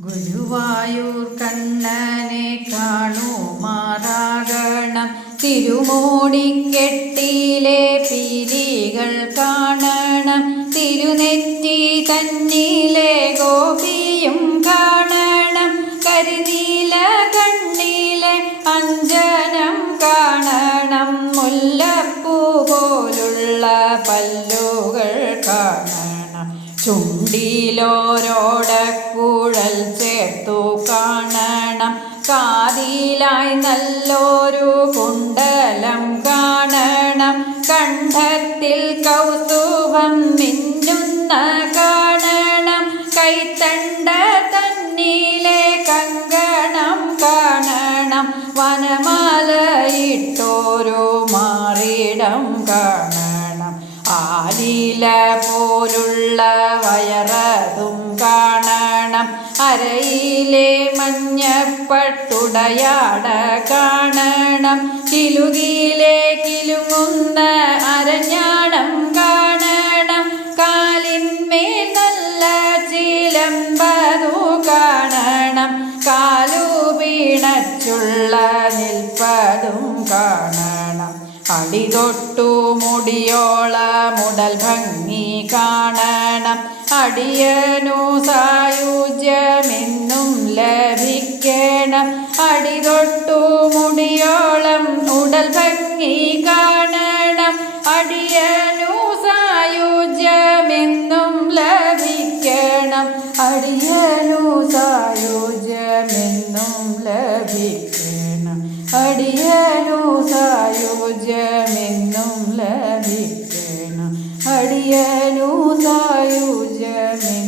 ഗുരുവായൂർ കണ്ണനെ കാണൂ മാറാകണം. തിരുമോടിക്കെട്ടിലെ പിരികൾ കാണണം. തിരുനെറ്റി തന്നിലെ ഗോപിയും കാണണം. കരുനീല കണ്ണിലെ അഞ്ജനം കാണണം. മുല്ലപ്പൂ പോലുള്ള പല്ലുകൾ കാണണം. ചുണ്ടിലോരോടക്കുഴൽ ചേർത്തു കാണണം. കാതിലായി നല്ലൊരു കുണ്ടലം കാണണം. കണ്ഠത്തിൽ കൗതുകം മിന്നുന്ന കാണണം. കൈത്തണ്ട തന്നിലെ കങ്കണം കാണണം. വനമാലയിട്ടോരോ മാറിടം കാണണം. ആലില പോലുള്ള വയറതും കാണണം. അരയിലെ മഞ്ഞപ്പട്ടുടയാട കാണണം. കിലുകിയിലെ കിലുങ്ങുന്ന അരഞ്ഞാണം കാണണം. കാലിന്മേൽ നല്ല ചിലമ്പതു കാണണം. കാലു വീണച്ചുള്ള നിൽപ്പതും കാണണം. അടിതൊട്ടു മുടിയോള മുടൽ ഭംഗി കാണണം. അടിയനു സായുജ്യമെന്നും ലഭിക്കണം. അടിതൊട്ടു മുടിയോളം ഉടൽ ഭംഗി കാണണം. അടിയനു സായുജ്യമെന്നും ലഭിക്കണം. അടിയനു സായുജ്യമെന്നും ലഭിക്കണം. അടിയനു സായു ധനുസായുജമേ